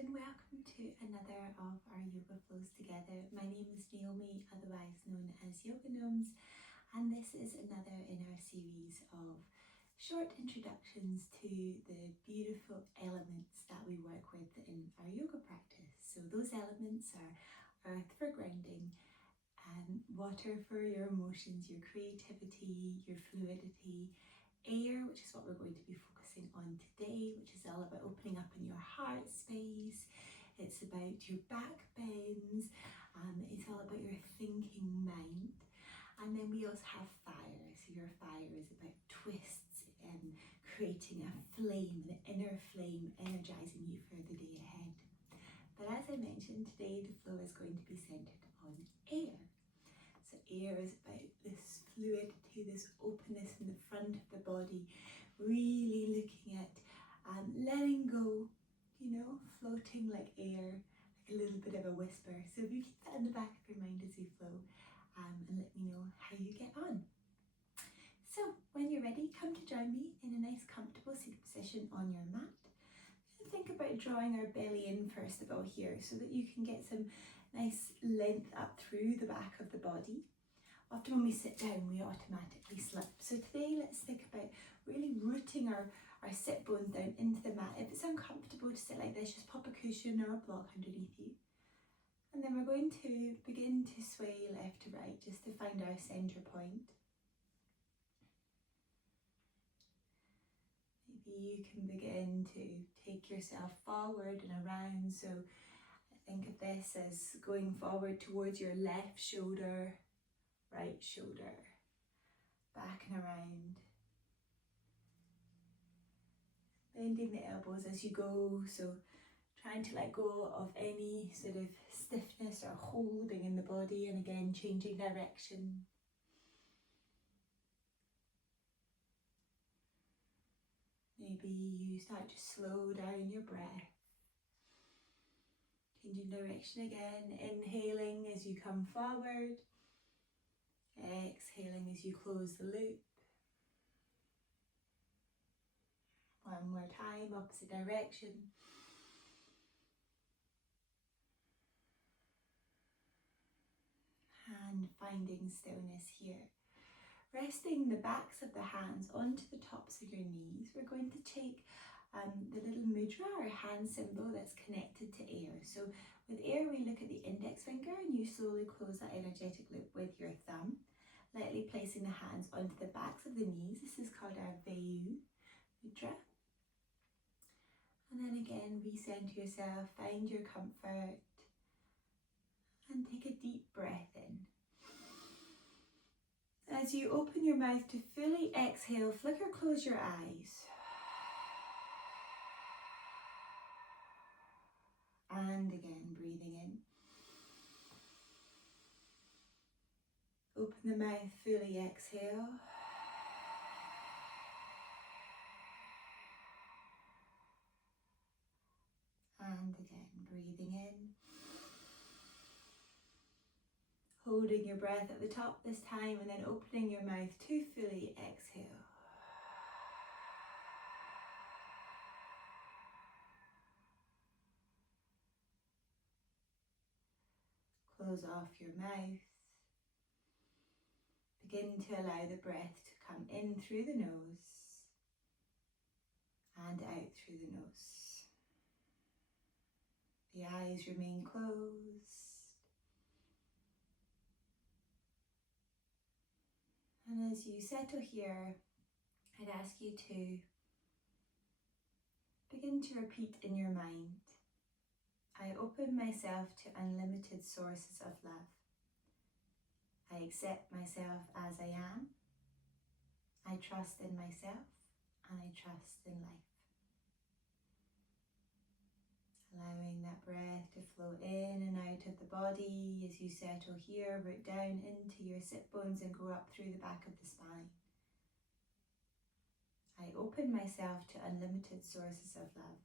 and welcome to another of our yoga flows together. My name is Naomi, otherwise known as Yoganomes, and this is another in our series of short introductions to the beautiful elements that we work with in our yoga practice. So those elements are earth for grounding, water for your emotions, your creativity, your fluidity, air, which is what we're going to be focusing on today, which is all about opening up in your heart space. It's about your back bends, it's all about your thinking mind. And then we also have fire. So your fire is about twists and creating a flame, an inner flame, energizing you for the day ahead. But as I mentioned, today the flow is going to be centered on air. So air is about this fluidity, this openness in the front of the body, really looking at letting go, floating like air, like a little bit of a whisper. So if you keep that in the back of your mind as you flow, and let me know how you get on. So when you're ready, come to join me in a nice comfortable seated position on your mat. Think about drawing our belly in first of all here so that you can get some nice length up through the back of the body. Often when we sit down we automatically slip. So today let's think about really rooting our sit bones down into the mat. If it's uncomfortable to sit like this, just pop a cushion or a block underneath you. And then we're going to begin to sway left to right just to find our centre point. Maybe you can begin to take yourself forward and around. So think of this as going forward towards your left shoulder, right shoulder, back and around. Bending the elbows as you go, so trying to let go of any sort of stiffness or holding in the body, and again changing direction. Maybe you start to slow down your breath. Changing direction again, inhaling as you come forward, exhaling as you close the loop. One more time, opposite direction. And finding stillness here. Resting the backs of the hands onto the tops of your knees, we're going to take the little mudra or hand symbol that's connected to air. So with air we look at the index finger and you slowly close that energetic loop with your thumb, lightly placing the hands onto the backs of the knees. This is called our Vayu mudra. And then again, recenter yourself, find your comfort, and take a deep breath in. As you open your mouth to fully exhale, flick or close your eyes. And again, breathing in. Open the mouth, fully exhale. And again, breathing in. Holding your breath at the top this time and then opening your mouth to fully exhale. Close off your mouth. Begin to allow the breath to come in through the nose and out through the nose. The eyes remain closed. And as you settle here, I'd ask you to begin to repeat in your mind, I open myself to unlimited sources of love. I accept myself as I am. I trust in myself and I trust in life. Allowing that breath to flow in and out of the body as you settle here, root down into your sit bones and go up through the back of the spine. I open myself to unlimited sources of love.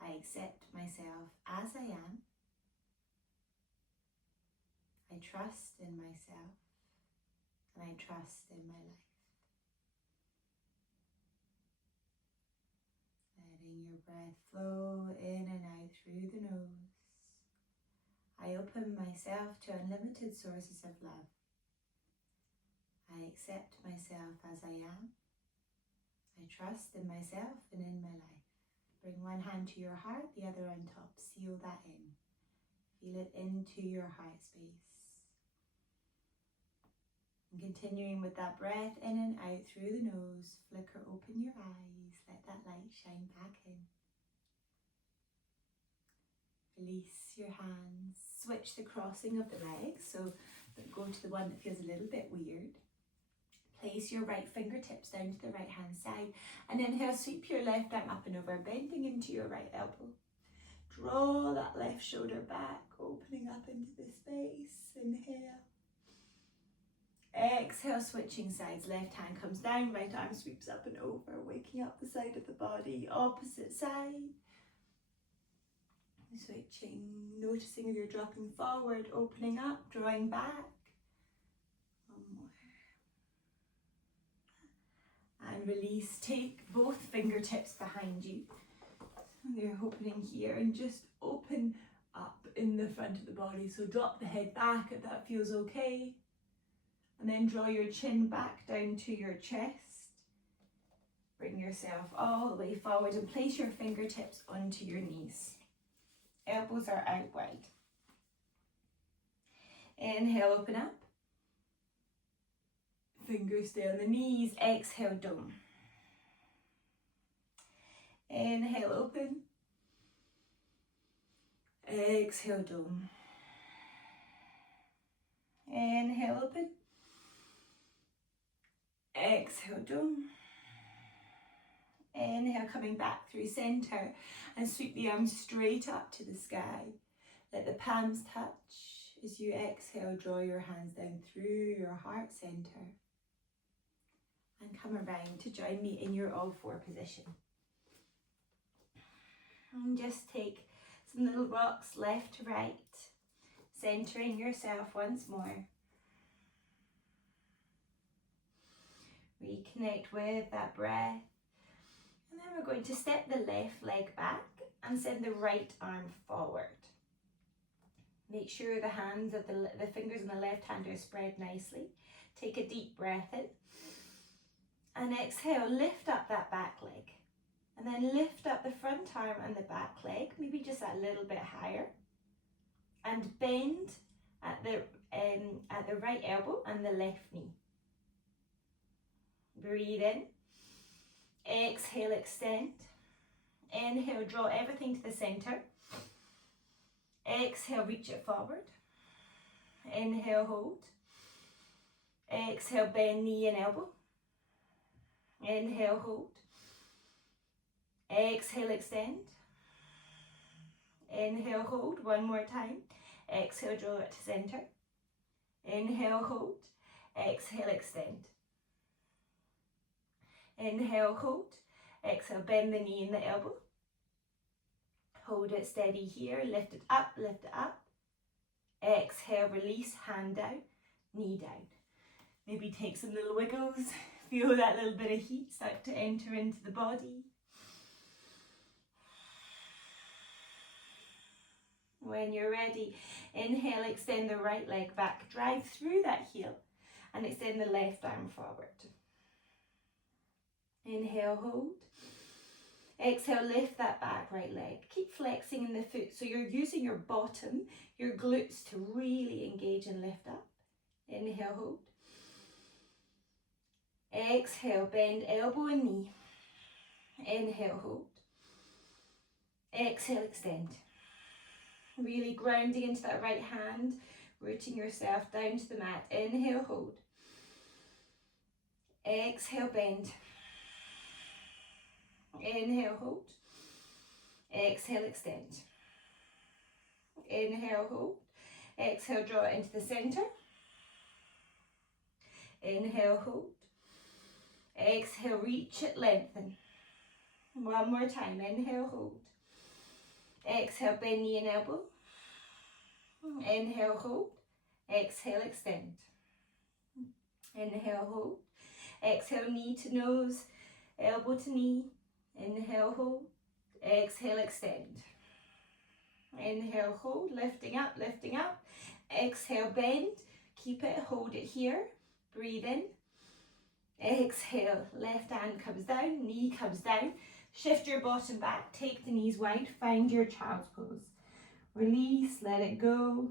I accept myself as I am. I trust in myself and I trust in my life. Letting your breath flow in and out through open myself to unlimited sources of love. I accept myself as I am. I trust in myself and in my life. Bring one hand to your heart, the other on top. Seal that in. Feel it into your heart space. And continuing with that breath in and out through the nose, flicker open your eyes, let that light shine back in. Release your hands, switch the crossing of the legs, so go to the one that feels a little bit weird. Place your right fingertips down to the right hand side, and inhale, sweep your left arm up and over, bending into your right elbow. Draw that left shoulder back, opening up into the space. Inhale. Exhale, switching sides, left hand comes down, right arm sweeps up and over, waking up the side of the body, opposite side. Switching, noticing if you're dropping forward, opening up, drawing back. One more. And release, take both fingertips behind you. They're opening here and just open up in the front of the body. So drop the head back if that feels okay. And then draw your chin back down to your chest. Bring yourself all the way forward and place your fingertips onto your knees. Elbows are out wide. Inhale, open up. Fingers stay on the knees. Exhale, dome. Inhale, open. Exhale, dome. Inhale, open. Exhale, dome. Inhale, coming back through center and sweep the arms straight up to the sky. Let the palms touch. As you exhale, draw your hands down through your heart center. And come around to join me in your all four position. And just take some little rocks left to right, centering yourself once more. Reconnect with that breath. And then we're going to step the left leg back and send the right arm forward. Make sure the hands of the fingers on the left hand are spread nicely. Take a deep breath in. And exhale, lift up that back leg. And then lift up the front arm and the back leg, maybe just a little bit higher. And bend at the right elbow and the left knee. Breathe in. Exhale, extend. Inhale, draw everything to the center. Exhale, reach it forward. Inhale, hold. Exhale, bend knee and elbow. Inhale, hold. Exhale, extend. Inhale, hold. One more time. Exhale, draw it to center. Inhale, hold. Exhale, extend. Inhale, hold. Exhale, bend the knee and the elbow. Hold it steady here. Lift it up, lift it up. Exhale, release, hand down, knee down. Maybe take some little wiggles. Feel that little bit of heat start to enter into the body. When you're ready, inhale, extend the right leg back. Drive through that heel and extend the left arm forward. Inhale, hold. Exhale, lift that back right leg. Keep flexing in the foot so you're using your bottom, your glutes to really engage and lift up. Inhale, hold. Exhale, bend elbow and knee. Inhale, hold. Exhale, extend. Really grounding into that right hand, rooting yourself down to the mat. Inhale, hold. Exhale, bend. Inhale, hold. Exhale, extend. Inhale, hold. Exhale, draw it into the center. Inhale, hold. Exhale, reach it, lengthen. One more time. Inhale, hold. Exhale, bend knee and elbow. Inhale, hold. Exhale, extend. Inhale, hold. Exhale, knee to nose, elbow to knee. Inhale, hold. Exhale, extend. Inhale, hold, lifting up, lifting up. Exhale, bend, keep it, hold it here. Breathe in. Exhale, left hand comes down, knee comes down. Shift your bottom back, take the knees wide, find your child's pose. Release, let it go.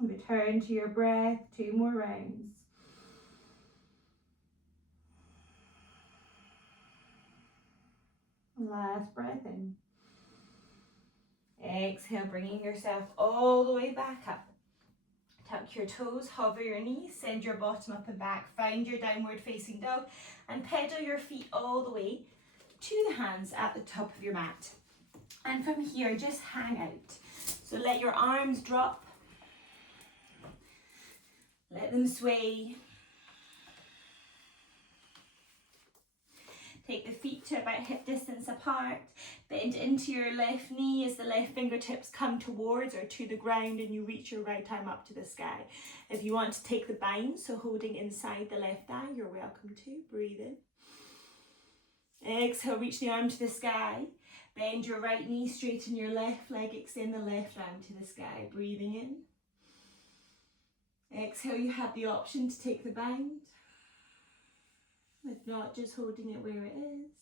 Return to your breath, 2 more rounds. Last breath in. Exhale, bringing yourself all the way back up. Tuck your toes, hover your knees, send your bottom up and back. Find your downward facing dog and pedal your feet all the way to the hands at the top of your mat. And from here, just hang out. So let your arms drop. Let them sway. Take the feet to about hip distance apart. Bend into your left knee as the left fingertips come towards or to the ground and you reach your right arm up to the sky. If you want to take the bind, so holding inside the left thigh, you're welcome to. Breathe in. Exhale, reach the arm to the sky. Bend your right knee, straighten your left leg, extend the left arm to the sky. Breathing in. Exhale, you have the option to take the bind. If not, just holding it where it is.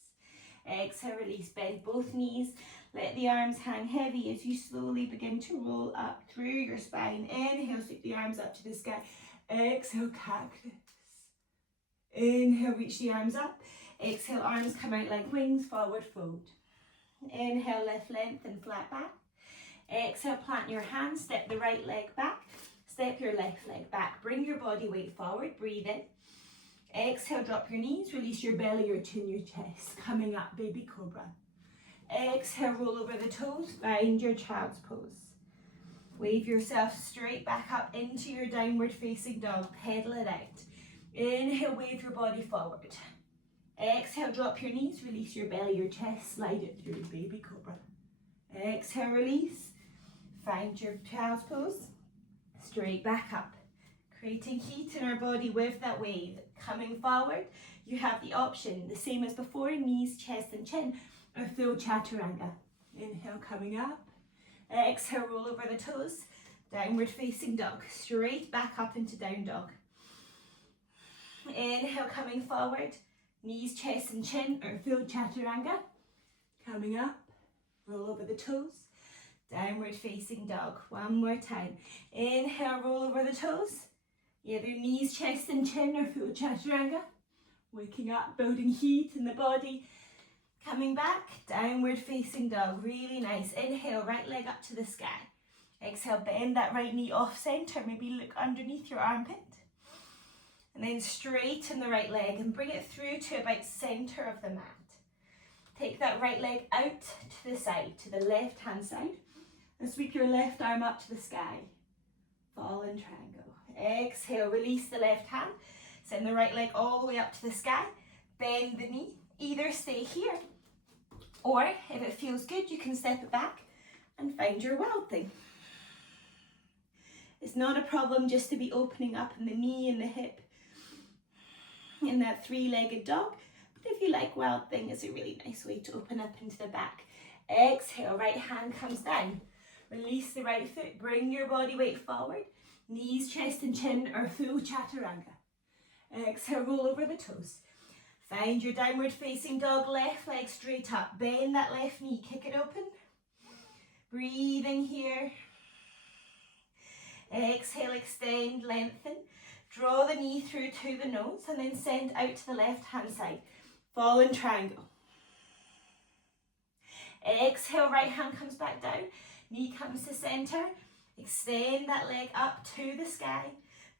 Exhale, release, bend both knees. Let the arms hang heavy as you slowly begin to roll up through your spine. Inhale, sweep the arms up to the sky. Exhale, cactus. Inhale, reach the arms up. Exhale, arms come out like wings, forward fold. Inhale, lift, lengthen, flat back. Exhale, plant your hands, step the right leg back. Step your left leg back. Bring your body weight forward. Breathe in. Exhale, drop your knees. Release your belly, your chin, your chest. Coming up, baby cobra. Exhale, roll over the toes. Find your child's pose. Wave yourself straight back up into your downward facing dog. Pedal it out. Inhale, wave your body forward. Exhale, drop your knees. Release your belly, your chest. Slide it through, baby cobra. Exhale, release. Find your child's pose. Straight back up, creating heat in our body with that wave. Coming forward, you have the option, the same as before, knees, chest and chin, or full chaturanga. Inhale, coming up. Exhale, roll over the toes. Downward facing dog, straight back up into down dog. Inhale, coming forward, knees, chest and chin, or full chaturanga. Coming up, roll over the toes. Downward facing dog. One more time. Inhale, roll over the toes. Either knees, chest and chin or full chaturanga. Waking up, building heat in the body. Coming back, downward facing dog. Really nice. Inhale, right leg up to the sky. Exhale, bend that right knee off center. Maybe look underneath your armpit. And then straighten the right leg and bring it through to about center of the mat. Take that right leg out to the side, to the left hand side. And sweep your left arm up to the sky. Fallen triangle. Exhale, release the left hand. Send the right leg all the way up to the sky. Bend the knee. Either stay here, or if it feels good, you can step it back and find your wild thing. It's not a problem just to be opening up in the knee and the hip in that 3-legged dog. But if you like wild thing, it's a really nice way to open up into the back. Exhale, right hand comes down. Release the right foot, bring your body weight forward. Knees, chest and chin or full chaturanga. Exhale, roll over the toes. Find your downward facing dog, left leg straight up. Bend that left knee, kick it open. Breathing here. Exhale, extend, lengthen. Draw the knee through to the nose and then send out to the left hand side. Fallen triangle. Exhale, right hand comes back down. Knee comes to center. Extend that leg up to the sky.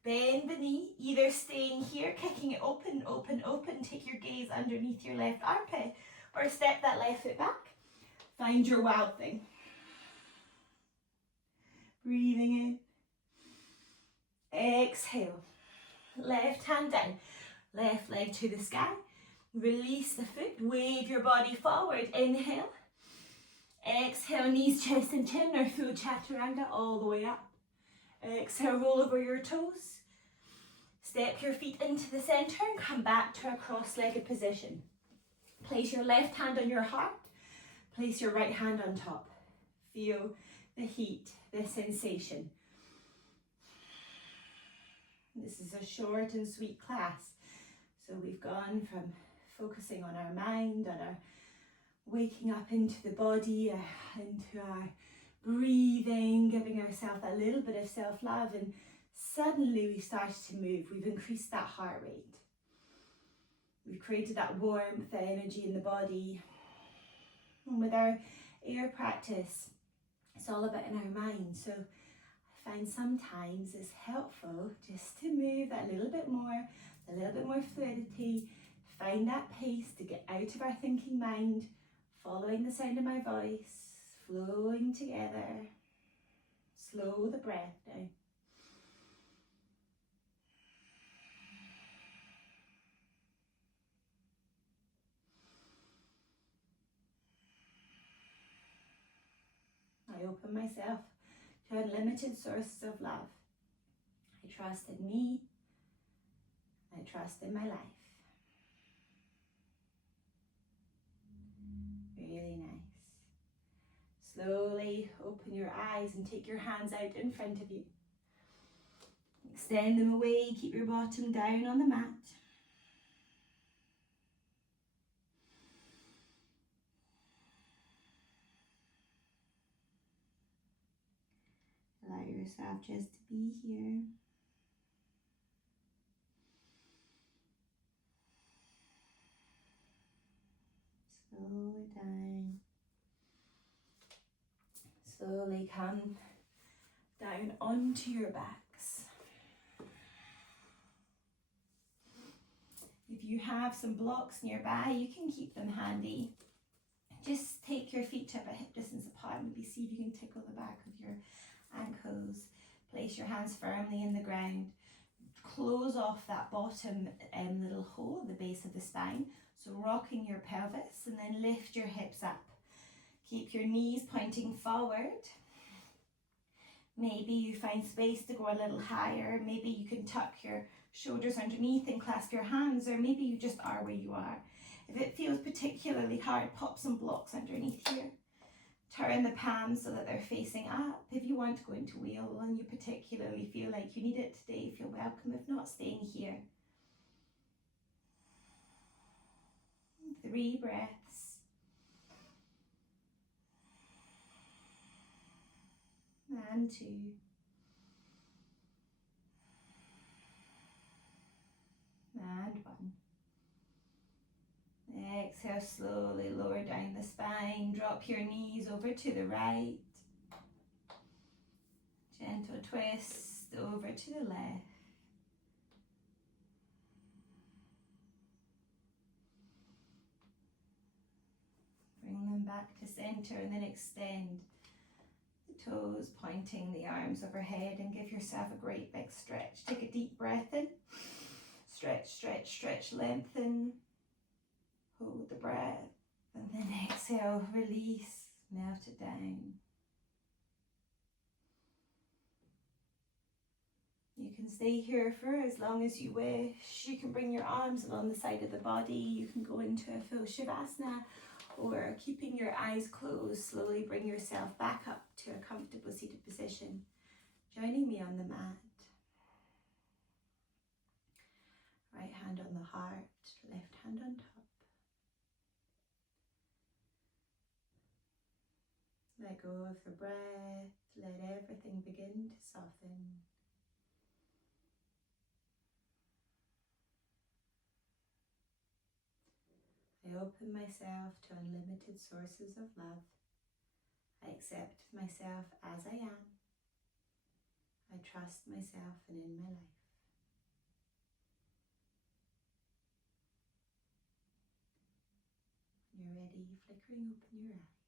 Bend the knee, either staying here, kicking it open, open, open. Take your gaze underneath your left armpit or step that left foot back. Find your wild thing. Breathing in. Exhale. Left hand down. Left leg to the sky. Release the foot. Wave your body forward. Inhale. Exhale, knees, chest and chin or full chaturanga all the way up. Exhale, roll over your toes. Step your feet into the center and come back to a cross-legged position. Place your left hand on your heart. Place your right hand on top. Feel the heat, the sensation. This is a short and sweet class. So we've gone from focusing on our mind, on our waking up into the body, into our breathing, giving ourselves a little bit of self-love, and suddenly we started to move. We've increased that heart rate. We've created that warmth, that energy in the body. And with our air practice, it's all about in our mind. So I find sometimes it's helpful just to move that little bit more, a little bit more fluidity, find that pace to get out of our thinking mind, following the sound of my voice, flowing together. Slow the breath down. I open myself to unlimited sources of love. I trust in me. I trust in my life. Really nice. Slowly open your eyes and take your hands out in front of you. Extend them away, keep your bottom down on the mat. Allow yourself just to be here. Slow it down. Slowly come down onto your backs. If you have some blocks nearby, you can keep them handy. Just take your feet to about hip distance apart. Maybe see if you can tickle the back of your ankles. Place your hands firmly in the ground. Close off that bottom little hole at the base of the spine. So rocking your pelvis, and then lift your hips up. Keep your knees pointing forward. Maybe you find space to go a little higher. Maybe you can tuck your shoulders underneath and clasp your hands, or maybe you just are where you are. If it feels particularly hard, pop some blocks underneath here. Turn the palms so that they're facing up. If you want to go into wheel and you particularly feel like you need it today, feel welcome. If not, staying here. 3 breaths. And 2. And 1. Exhale, slowly lower down the spine. Drop your knees over to the right. Gentle twist over to the left. Bring them back to center and then extend the toes, pointing the arms overhead, and give yourself a great big stretch. Take a deep breath in. Stretch, stretch, stretch, lengthen. Hold the breath. And then exhale, release, melt it down. You can stay here for as long as you wish. You can bring your arms along the side of the body. You can go into a full Shavasana, or keeping your eyes closed, slowly bring yourself back up to a comfortable seated position. Joining me on the mat. Right hand on the heart, left hand on top. Let go of the breath, let everything begin to soften. I open myself to unlimited sources of love. I accept myself as I am. I trust myself and in my life. When you're ready, flickering open your eyes.